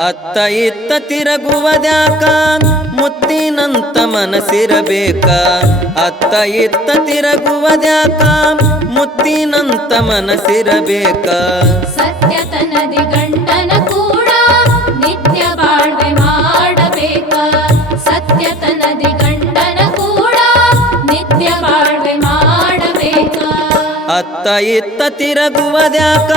ಅತ್ತ ಇತ್ತ ತಿರುಗುವುದ್ಯಾಕ ಮುತ್ತಿನಂತ ಮನಸ್ಸಿರಬೇಕ ಅತ್ತ ಇತ್ತ ತಿರುಗುವುದ್ಯಾಕ ಮುತ್ತಿನಂತ ಮನಸ್ಸಿರಬೇಕ ಸತ್ಯತನದಿ ಗಂಡನ ಕೂಡ ನಿತ್ಯ ಬಾಳ್ವೆ ಮಾಡಬೇಕ ಸತ್ಯತನದಿ ಗಂಡನ ಕೂಡ ನಿತ್ಯ ಬಾಳ್ವೆ ಮಾಡಬೇಕ ಅತ್ತ ಇತ್ತ ತಿರುಗುವುದ್ಯಾಕ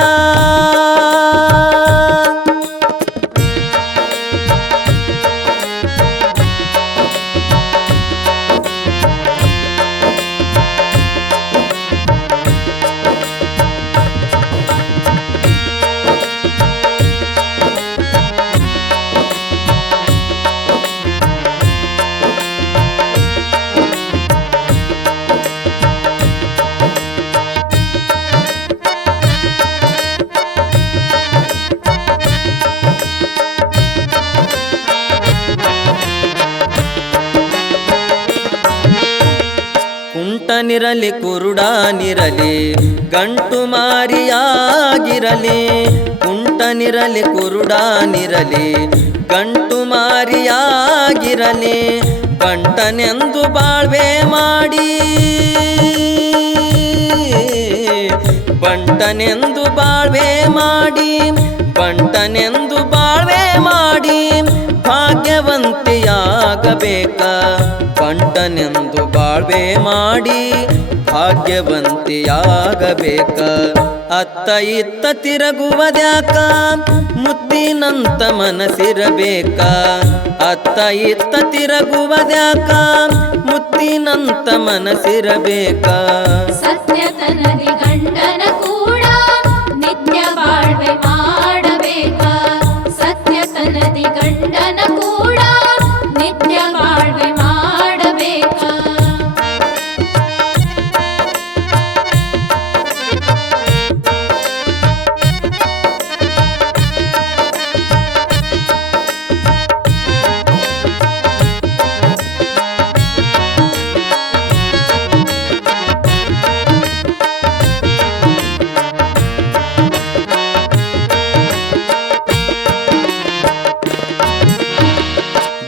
ಕುಂಟನಿರಲಿ ಕುರುಡನಿರಲಿ ಗಂಟು ಮಾರಿಯಾಗಿರಲಿ ಕುಂಟನಿರಲಿ ಕುರುಡನಿರಲಿ ಗಂಟು ಮಾರಿಯಾಗಿರಲಿ ಬಂಟನೆಂದು ಬಾಳ್ವೆ ಮಾಡಿ ಬಂಟನೆಂದು ಬಾಳ್ವೆ ಮಾಡಿ ಬಂಟನೆಂದು ಬಾಳ್ವೆ ಮಾಡಿ ಭಾಗ್ಯವಂತಿಯಾಗಬೇಕ ಬಂಟನೆಂದು ಬಾಳ್ವೆ ಮಾಡಿ ಭಾಗ್ಯವಂತಿಯಾಗಬೇಕ ಅತ್ತ ಇತ್ತ ತಿರುಗುವುದ್ಯಾಕ ಮುತ್ತಿನಂತ ಮನಸ್ಸಿರಬೇಕ ಅತ್ತ ಇತ್ತ ತಿರುಗುವುದ್ಯಾಕ ಮುತ್ತಿನಂತ ಮನಸ್ಸಿರಬೇಕ ಸತ್ಯತನದಿ ಗಂಡನ ಕೂಡ ನಿತ್ಯ ಬಾಳ್ವೆ ಮಾಡಬೇಕ ಸತ್ಯತನದಿ ಗಂಡನ ಕೂಡ ನಿತ್ಯ ಬಾಳ್ವೆ ಮಾಡಬೇಕ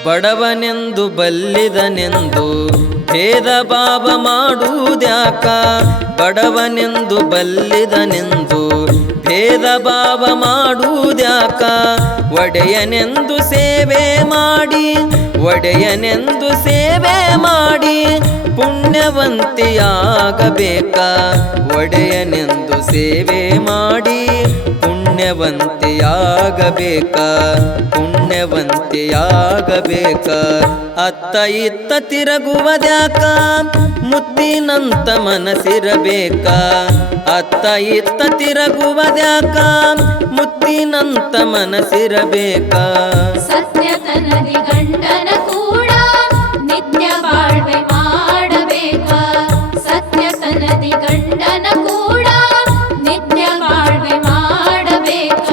ಬಡವನೆಂದು ಬಲ್ಲಿದನೆಂದು ಭೇದ ಭಾವ ಮಾಡುವುದ್ಯಾಕ ಬಡವನೆಂದು ಬಲ್ಲಿದನೆಂದು ಭೇದ ಭಾವ ಮಾಡುವುದ್ಯಾಕ ಒಡೆಯನೆಂದು ಸೇವೆ ಮಾಡಿ ಒಡೆಯನೆಂದು ಸೇವೆ ಮಾಡಿ ಪುಣ್ಯವಂತಿಯಾಗಬೇಕ ಒಡೆಯನೆಂದು ಸೇವೆ ಮಾಡಿ ಪುಣ್ಯವಂತಿಯಾಗಬೇಕ ಪುಣ್ಯವಂತಿಯಾಗಬೇಕ ಅತ್ತ ಇತ್ತ ತಿರುಗುವುದ್ಯಾಕ ಮುತ್ತಿನಂತ ಮನಸ್ಸಿರಬೇಕ ಅತ್ತ ಇತ್ತ ತಿರುಗುವುದ್ಯಾಕ ಮುತ್ತಿನಂತ ಮನಸ್ಸಿರಬೇಕ ಸತ್ಯತನದಿ ಗಂಡನ ಕೂಡ ನಿತ್ಯ ಬಾಳ್ವೆ ಮಾಡಬೇಕ ಸತ್ಯತನದಿ ಗಂಡನ ಕೂಡ ನಿತ್ಯ ಬಾಳ್ವೆ ಮಾಡಬೇಕ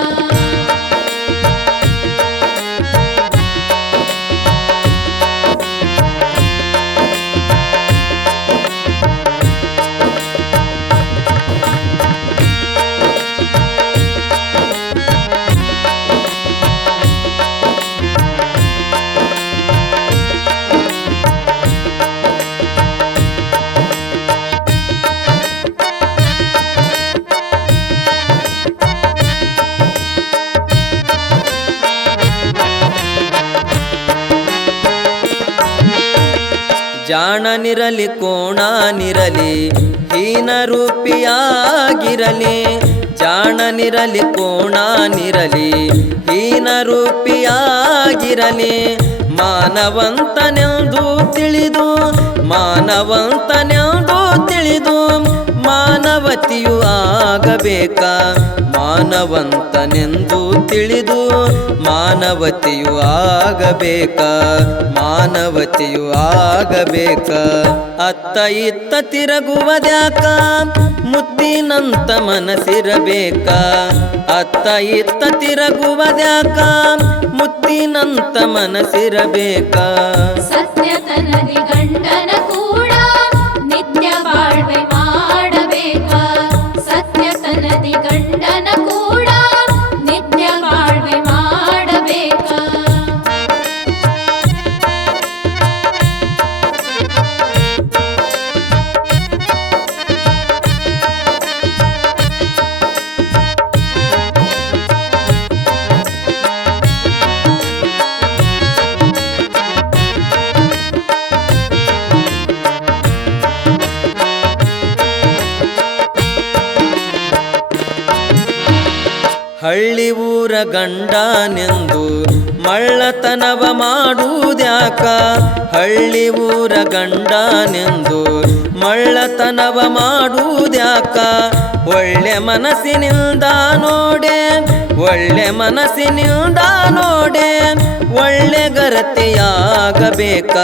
ಜಾಣನಿರಲಿ ಕೋಣನಿರಲಿ ಹೀನ ರೂಪಿಯಾಗಿರಲಿ ಜಾಣನಿರಲಿ ಕೋಣನಿರಲಿ ಹೀನ ರೂಪಿಯಾಗಿರಲಿ ಮಾನವಂತನೆಂದು ತಿಳಿದು ಮಾನವಂತನೆಂದು ತಿಳಿದು ಮಾನವತಿಯು ಆಗಬೇಕ ಮಾನವಂತನೆಂದು ತಿಳಿದು ಮಾನವತಿಯು ಆಗಬೇಕ ಮಾನವತಿಯು ಆಗಬೇಕ ಅತ್ತ ಇತ್ತ ತಿರುಗುವುದ್ಯಾಕ ಮುತ್ತಿನಂತ ಮನಸ್ಸಿರಬೇಕ ಅತ್ತ ಇತ್ತ ತಿರುಗುವುದ್ಯಾಕ ಮುತ್ತಿನಂತ ಮನಸ್ಸಿರಬೇಕ ಸತ್ಯತನದಿ ಗಂಡನ ಕೂಡ ನಿತ್ಯ ಬಾಳ್ವೆ ಮಾಡಬೇಕ ಸತ್ಯತನದಿ ಗಂಡನ ಕೂಡ ನಿತ್ಯ ಬಾಳ್ವೆ ಮಾಡಬೇಕ ಹಳ್ಳಿ ಊರ ಗಂಡನೆಂದು ಮಳ್ಳತನವ ಮಾಡುವುದ್ಯಾಕ ಹಳ್ಳಿ ಊರ ಗಂಡನೆಂದು ಮಳ್ಳತನವ ಮಾಡುವುದ್ಯಾಕ ಒಳ್ಳೆ ಮನಸ್ಸಿನಿಂದ ನೋಡೆ ಒಳ್ಳೆ ಮನಸ್ಸಿನಿಂದ ನೋಡೆ ಒಳ್ಳೆ ಗರತಿಯಾಗಬೇಕ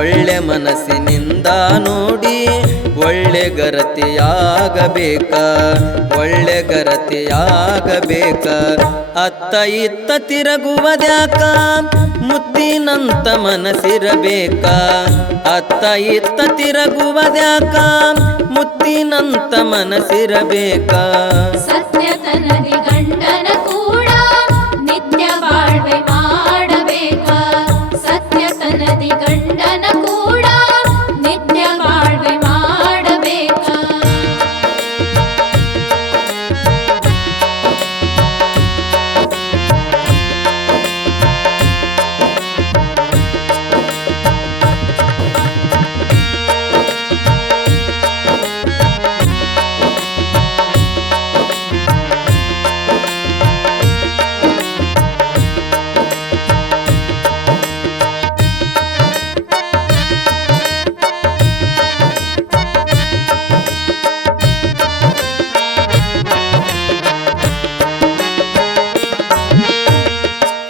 ಒಳ್ಳೆ ಮನಸ್ಸಿನಿಂದ ನೋಡಿ ಒಳ್ಳೆ ಗರತಿಯಾಗಬೇಕ ಒಳ್ಳೆ ಗರತಿಯಾಗಬೇಕ ಅತ್ತ ಇತ್ತ ತಿರುಗುವುದ್ಯಾಕ ಮುತ್ತಿನಂತ ಮನಸ್ಸಿರಬೇಕ ಅತ್ತ ಇತ್ತ ತಿರುಗುವುದ್ಯಾಕ ಮುತ್ತಿನಂತ ಮನಸ್ಸಿರಬೇಕ ಸತ್ಯತನದಿ ಗಂಡನ ಕೂಡ ನಿತ್ಯ ಬಾಳ್ವೆ ಮಾಡಬೇಕ ಸತ್ಯತನದಿ ಗಂಡನ ಕೂಡ ನಿತ್ಯ ಬಾಳ್ವೆ ಮಾಡಬೇಕ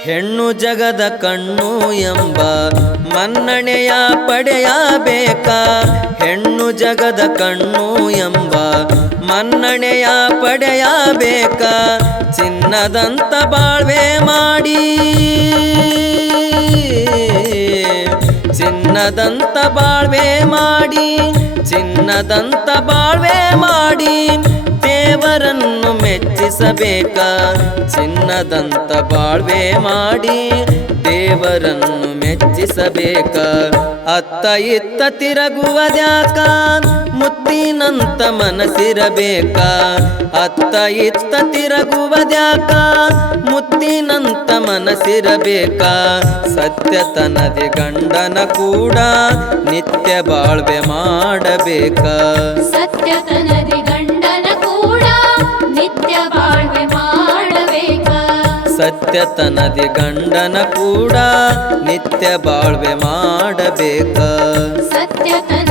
ಹೆಣ್ಣು ಜಗದ ಕಣ್ಣು ಎಂಬ ಮನ್ನಣೆಯ ಪಡೆಯಬೇಕ ಹೆಣ್ಣು ಜಗದ ಕಣ್ಣು ಎಂಬ ಮನ್ನಣೆಯ ಪಡೆಯಬೇಕ ಚಿನ್ನದಂತ ಬಾಳ್ವೆ ಮಾಡಿ ಚಿನ್ನದಂತ ಬಾಳ್ವೆ ಮಾಡಿ ಚಿನ್ನದಂತ ಬಾಳ್ವೆ ಮಾಡಿ ದೇವರನ್ನು ಮೆಚ್ಚಿಸಬೇಕ ಚಿನ್ನದಂತ ಬಾಳ್ವೆ ಮಾಡಿ ದೇವರನ್ನು ಮೆಚ್ಚಿಸಬೇಕ ಅತ್ತ ಇತ್ತ ತಿರುಗುವುದ್ಯಾಕ ಮುತ್ತಿನಂತ ಮನಸ್ಸಿರಬೇಕ ಅತ್ತ ಇತ್ತ ತಿರುಗುವುದ್ಯಾಕ ಮುತ್ತಿನಂತ ಮನಸ್ಸಿರಬೇಕ ಸತ್ಯತನದಿ ಗಂಡನ ಕೂಡ ನಿತ್ಯ ಬಾಳ್ವೆ ಮಾಡಬೇಕ ಸತ್ಯತನದಿ ಗಂಡನ ಕೂಡ ನಿತ್ಯ ಬಾಳ್ವೆ ಮಾಡಬೇಕ ಸತ್ಯತನದಿ ಗಂಡನ ಕೂಡ ನಿತ್ಯ ಬಾಳ್ವೆ ಮಾಡಬೇಕ ಸತ್ಯತನ